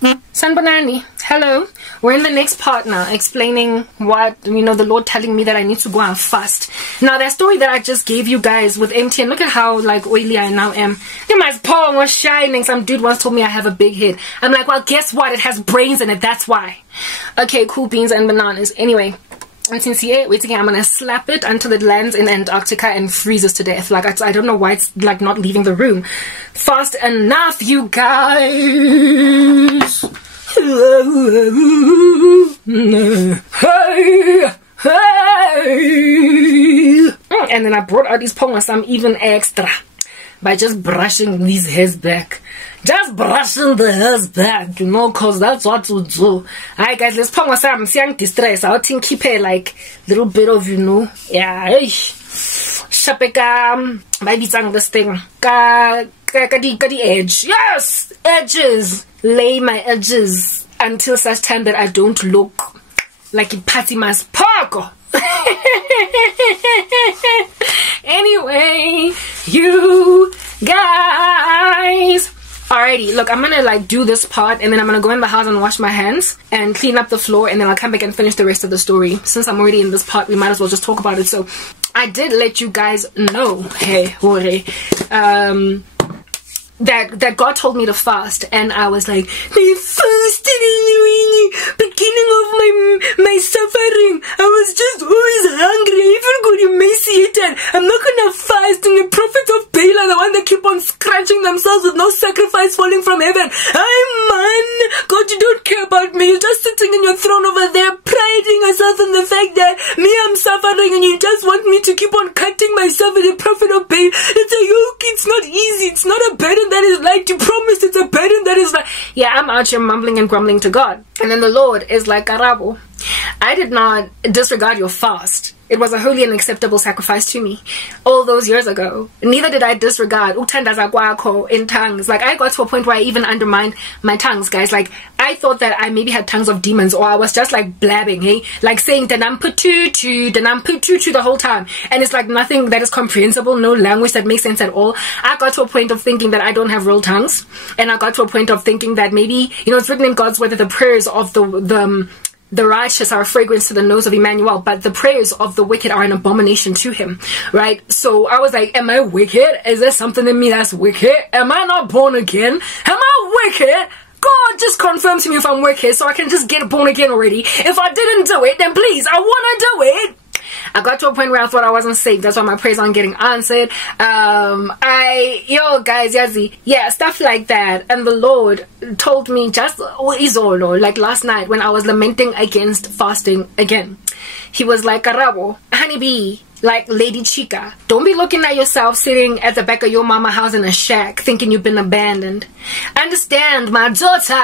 Sanbonani, hello. We're in the next part now, explaining what, the Lord telling me that I need to go and fast. Now, that story that I just gave you guys with MTN, look at how, oily I now am. My palm was shining. Some dude once told me I have a big head. I'm like, well, guess what? It has brains in it. That's why. Okay, cool beans and bananas. Anyway. And since here, wait again, I'm gonna slap it until it lands in Antarctica and freezes to death. I don't know why it's not leaving the room fast enough, you guys. And then I brought out these pongasam even extra by just brushing these hairs back. Just brushing the hairs back, cause that's what to do. Alright guys, let's pong some young distress. I'll think keep it little bit of yeah. Shapeka maybe sang this thing. Ka the edge. Yes! Edges. Lay my edges until such time that I don't look like a patty mas park. Anyway, you guys. Alrighty, look, I'm gonna do this part and then I'm gonna go in the house and wash my hands and clean up the floor, and then I'll come back and finish the rest of the story. Since I'm already in this part, we might as well just talk about it. So I did let you guys know, hey, that God told me to fast, and I was like, the first beginning of my suffering, I was just always hungry. I even got emaciated. I'm not gonna fast. And the prophets of Baal are the one that keep on scratching themselves with no sacrifice falling from heaven. Man, God, you don't care about me. You're just sitting in your throne over there, priding yourself in the fact that me, I'm suffering, and you just want me to keep on cutting myself with the prophet of Baal. It's a yoke. It's not easy. It's not a burden that is light. You promised it's a burden that is like, yeah, I'm out here mumbling and grumbling to God. And then the Lord is like, Karabo, I did not disregard your fast. It was a holy and acceptable sacrifice to me all those years ago. Neither did I disregard uthandaza kwakho in tongues. I got to a point where I even undermined my tongues, guys. I thought that I maybe had tongues of demons, or I was just blabbing, hey? Saying danampututu the whole time. And it's nothing that is comprehensible, no language that makes sense at all. I got to a point of thinking that I don't have real tongues. And I got to a point of thinking that maybe, it's written in God's word that the prayers of the righteous are a fragrance to the nose of Emmanuel, but the prayers of the wicked are an abomination to him, right? So I was like, am I wicked? Is there something in me that's wicked? Am I not born again? Am I wicked? God, just confirm to me if I'm wicked so I can just get born again already. If I didn't do it, then please, I want to do it. I got to a point where I thought I wasn't saved. That's why my prayers aren't getting answered. Guys, Yazi, yeah, stuff like that. And the Lord told me just izolo, last night when I was lamenting against fasting again. He was like, Karabo, honeybee, Lady Chica, don't be looking at yourself sitting at the back of your mama house in a shack thinking you've been abandoned. Understand, my daughter,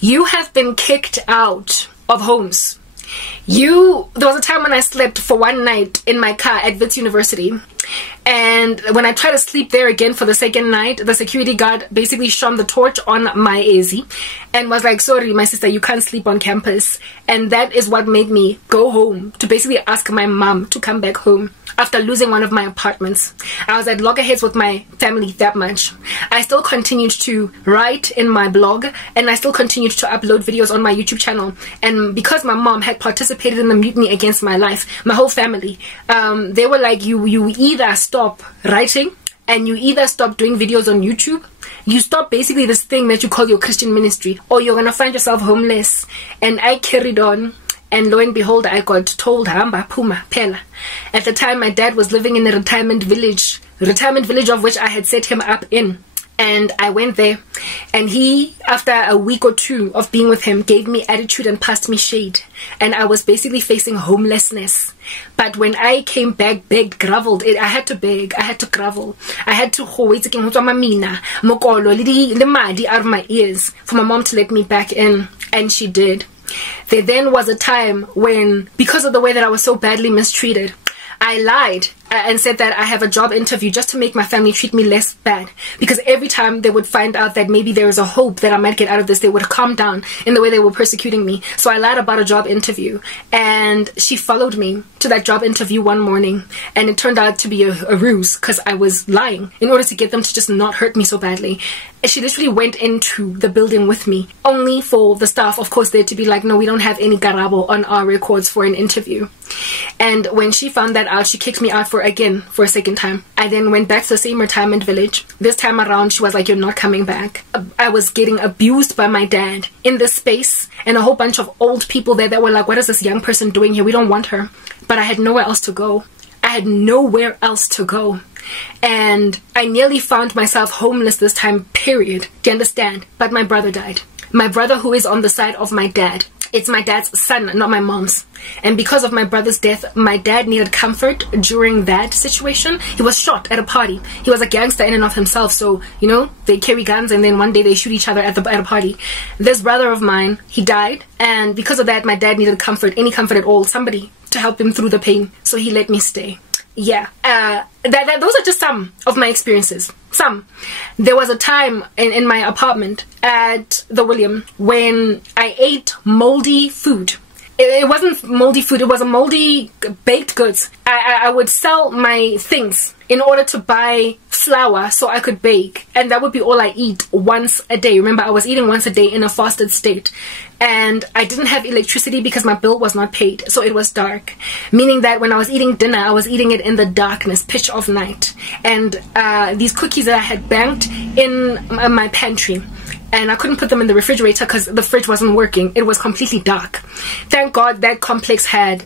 you have been kicked out of homes. There was a time when I slept for one night in my car at Wits University, and when I tried to sleep there again for the second night, the security guard basically shone the torch on my AZ and was like, sorry my sister, you can't sleep on campus. And that is what made me go home to basically ask my mom to come back home after losing one of my apartments. I was at loggerheads with my family that much. I still continued to write in my blog, and I still continued to upload videos on my YouTube channel. And because my mom had participated in the mutiny against my life, my whole family, they were like, you either stop writing and you either stop doing videos on YouTube, you stop basically this thing that you call your Christian ministry, or you're gonna find yourself homeless. And I carried on. And lo and behold, I got told, Hamba Puma Pela. At the time, my dad was living in a retirement village of which I had set him up in. And I went there, and he, after a week or two of being with him, gave me attitude and passed me shade. And I was basically facing homelessness. But when I came back, begged, groveled, I had to beg, I had to grovel. I had to madi out of my ears for my mom to let me back in. And she did. There then was a time when, because of the way that I was so badly mistreated, I lied and said that I have a job interview just to make my family treat me less bad, because every time they would find out that maybe there is a hope that I might get out of this, they would calm down in the way they were persecuting me. So I lied about a job interview, and she followed me to that job interview one morning, and it turned out to be a ruse, because I was lying in order to get them to just not hurt me so badly. And she literally went into the building with me, only for the staff, of course, there to be like, no, we don't have any garabo on our records for an interview. And when she found that out, she kicked me out for a second time. I then went back to the same retirement village. This time around, she was like, you're not coming back. I was getting abused by my dad in this space, and a whole bunch of old people there that were like, what is this young person doing here? We don't want her. But I had nowhere else to go. I had nowhere else to go. And I nearly found myself homeless this time, period. Do you understand? But my brother died. My brother, who is on the side of my dad. It's my dad's son, not my mom's. And because of my brother's death, my dad needed comfort during that situation. He was shot at a party. He was a gangster in and of himself. So, you know, they carry guns and then one day they shoot each other at a party. This brother of mine, he died. And because of that, my dad needed comfort, any comfort at all, somebody to help him through the pain. So he let me stay. Yeah, those are just some of my experiences. Some. There was a time in my apartment at the William when I ate moldy food. It wasn't moldy food, it was a moldy baked goods. I would sell my things in order to buy flour so I could bake, and that would be all I eat once a day. Remember, I was eating once a day in a fasted state, and I didn't have electricity because my bill was not paid, so it was dark, meaning that when I was eating dinner, I was eating it in the darkness, pitch of night. And these cookies that I had banked in my pantry, and I couldn't put them in the refrigerator because the fridge wasn't working. It was completely dark. Thank God that complex had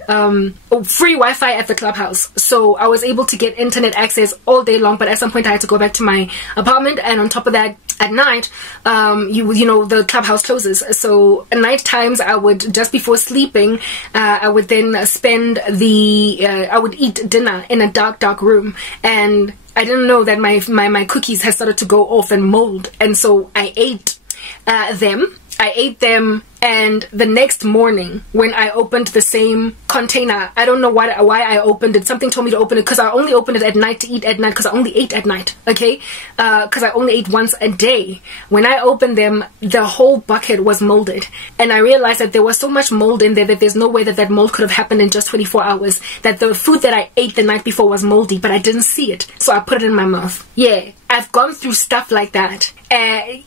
free Wi-Fi at the clubhouse, so I was able to get internet access all day long. But at some point I had to go back to my apartment, and on top of that, at night, you know, the clubhouse closes. So at night times, I would, just before sleeping, I would then spend I would eat dinner in a dark room, and I didn't know that my cookies had started to go off and mold, and so I ate them. I ate them, and the next morning when I opened the same container, I don't know why I opened it. Something told me to open it because I only opened it at night to eat at night, because I only ate at night, okay? Because I only ate once a day. When I opened them, the whole bucket was molded, and I realized that there was so much mold in there that there's no way that that mold could have happened in just 24 hours, that the food that I ate the night before was moldy, but I didn't see it, so I put it in my mouth. Yeah, I've gone through stuff like that.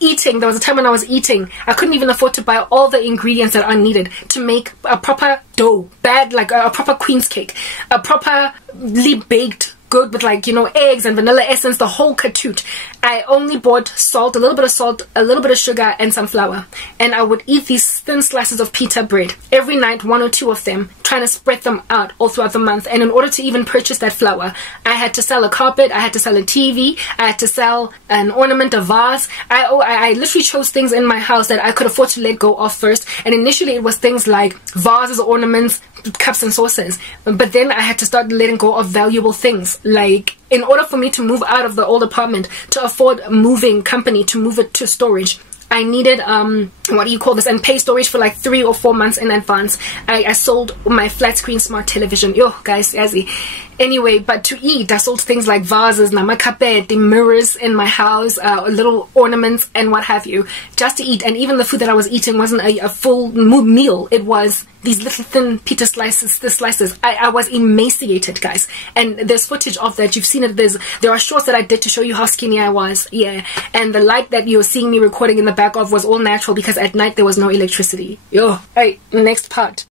Eating, there was a time when I was eating, I couldn't even afford to buy all the ingredients that are needed to make a proper dough, like a proper queen's cake, a properly baked good with, like, you know, eggs and vanilla essence, the whole katoot. I only bought salt, a little bit of sugar, and some flour, and I would eat these thin slices of pita bread every night, 1 or 2 of them, trying to spread them out all throughout the month. And in order to even purchase that flour, I had to sell a carpet, I had to sell a TV, I had to sell an ornament, a vase. I literally chose things in my house that I could afford to let go of first, and initially it was things like vases, ornaments, cups and saucers, but then I had to start letting go of valuable things. Like, in order for me to move out of the old apartment, to afford a moving company to move it to storage, I needed what do you call this, and pay storage for like 3 or 4 months in advance. I sold my flat screen smart television. Yo guys, anyway, but to eat, I sold things like vases, the mirrors in my house, little ornaments and what have you, just to eat. And even the food that I was eating wasn't a full meal. It was these little thin pita slices. I was emaciated, guys, and there's footage of that. You've seen it. There are shorts that I did to show you how skinny I was. Yeah, and the light that you're seeing me recording in the back of was all natural, because at night there was no electricity. Yo, alright, next part.